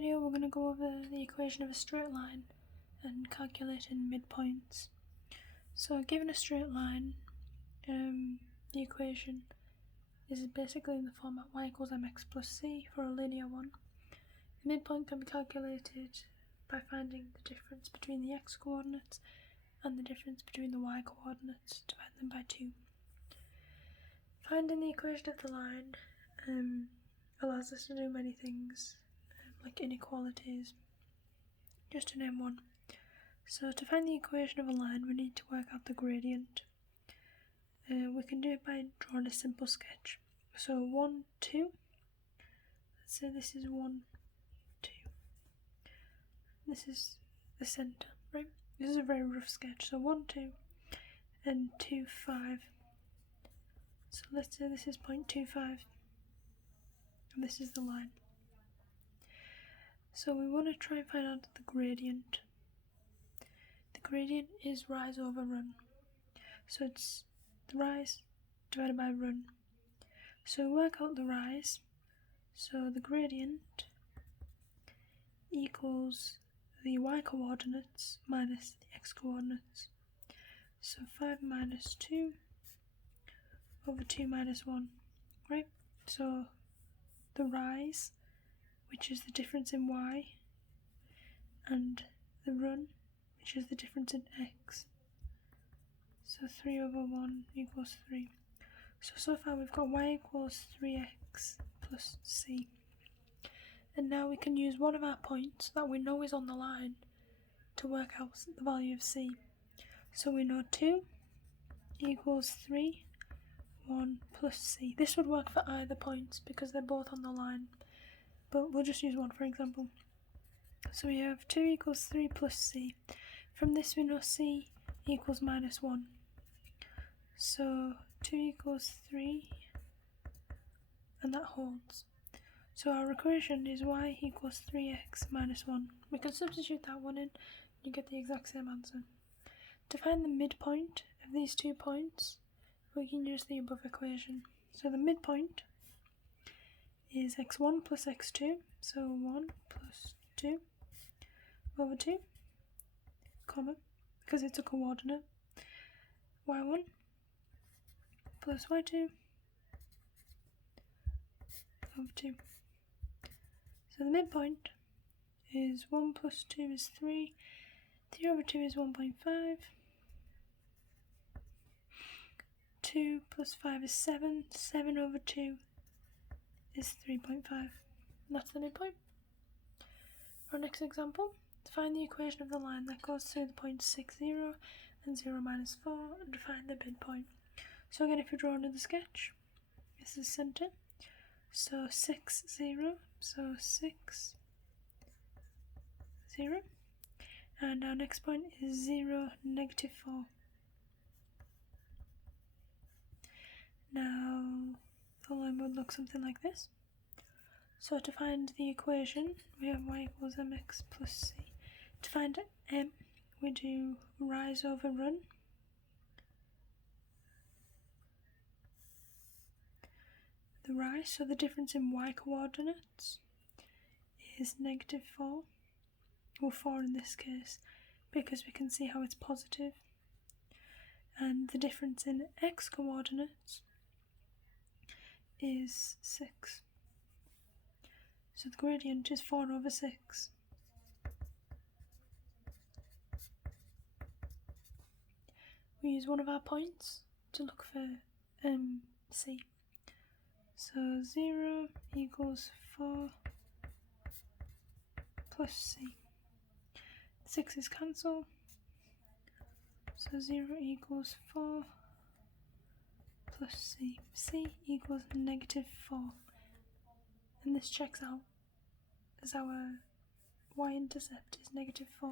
video we're going to go over the equation of a straight line and calculating midpoints. So given a straight line, the equation is basically in the format y equals mx plus c for a linear one. The midpoint can be calculated by finding the difference between the x coordinates and the difference between the y coordinates, divide them by 2. Finding the equation of the line allows us to do many things, like inequalities, just to name one. So to find the equation of a line, we need to work out the gradient. We can do it by drawing a simple sketch. So 1, 2, let's say this is 1, 2. This is the centre, right? This is a very rough sketch. So 1, 2, and 2, 5. So let's say this is 0.25, and this is the line. So we want to try and find out the gradient. The gradient is rise over run. So it's the rise divided by run. So we work out the rise. So the gradient equals the y coordinates minus the x coordinates. So 5 minus 2 over 2 minus 1, right? So the rise, which is the difference in y, and the run, which is the difference in x. So 3 over 1 equals 3. So far we've got y equals 3x plus c. And now we can use one of our points that we know is on the line to work out the value of c. So we know 2 equals 3, 1 plus c. This would work for either points because they're both on the line, but we'll just use one for example. So we have 2 equals 3 plus c. From this we know c equals minus 1. So 2 equals 3, and that holds. So our equation is y equals 3x minus 1. We can substitute that one in, you get the exact same answer. To find the midpoint of these 2 points, we can use the above equation. So the midpoint is x1 plus x2, so 1 plus 2 over 2, comma, because it's a coordinate, y1 plus y2 over 2. So the midpoint is 1 plus 2 is 3, 3 over 2 is 1.5, 2 plus 5 is 7, 7 over 2 is 3.5. That's the midpoint. Our next example, to find the equation of the line that goes through the points 6, 0 and 0 minus 4 and to find the midpoint. So again, if you draw another sketch, this is centre. So 6, 0, so 6, 0. And our next point is 0, negative 4. Now, the line would look something like this. So to find the equation, we have y equals mx plus c. To find m, we do rise over run. The rise, so the difference in y coordinates is negative 4, or 4 in this case, because we can see how it's positive. And the difference in x coordinates is 6. So the gradient is 4 over 6. We use one of our points to look for c. So 0 equals 4 plus c. 6 is cancelled. So 0 equals 4 plus c. c equals negative 4. And this checks out as our y-intercept is negative 4.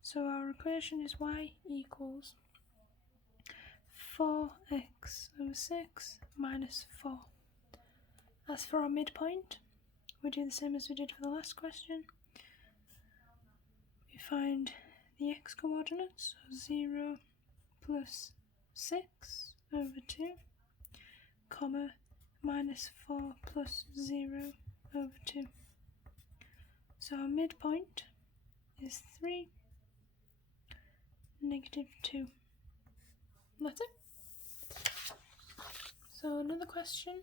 So our equation is y equals 4x over 6 minus 4. As for our midpoint, we do the same as we did for the last question. We find the x coordinates, so 0 plus 6 over 2, comma, minus 4 plus 0 over 2. So our midpoint is 3, -2. That's it. So another question.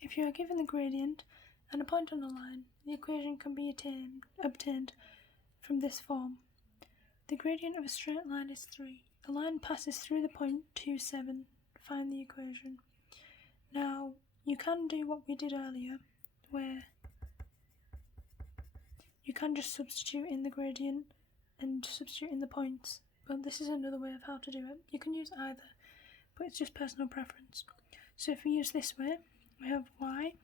If you are given the gradient and a point on a line, the equation can be obtained from this form. The gradient of a straight line is 3. The line passes through the point 2, 7. Find the equation. Now, you can do what we did earlier, where you can just substitute in the gradient and substitute in the points, but this is another way of how to do it. You can use either, but it's just personal preference. So if we use this way, we have y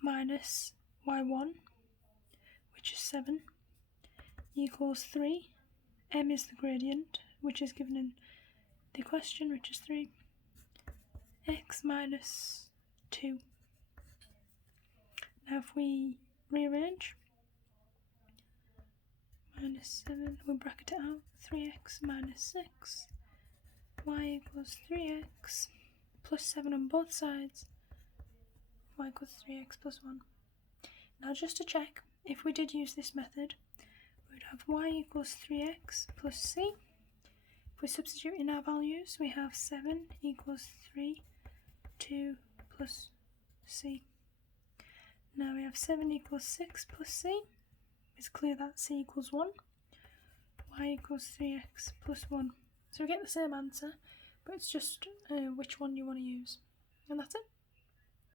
minus y1, which is 7, equals 3. M is the gradient, which is given in the question, which is 3. X minus 2. Now if we rearrange, minus 7, we'll bracket it out, 3x minus 6, y equals 3x plus 7 on both sides, y equals 3x plus 1. Now just to check, if we did use this method, we would have y equals 3x plus c. If we substitute in our values, we have 7 equals 3, 2 plus c. Now we have 7 equals 6 plus c. It's clear that c equals 1. Y equals 3x plus 1. So we get the same answer, but it's just which one you want to use. And that's it.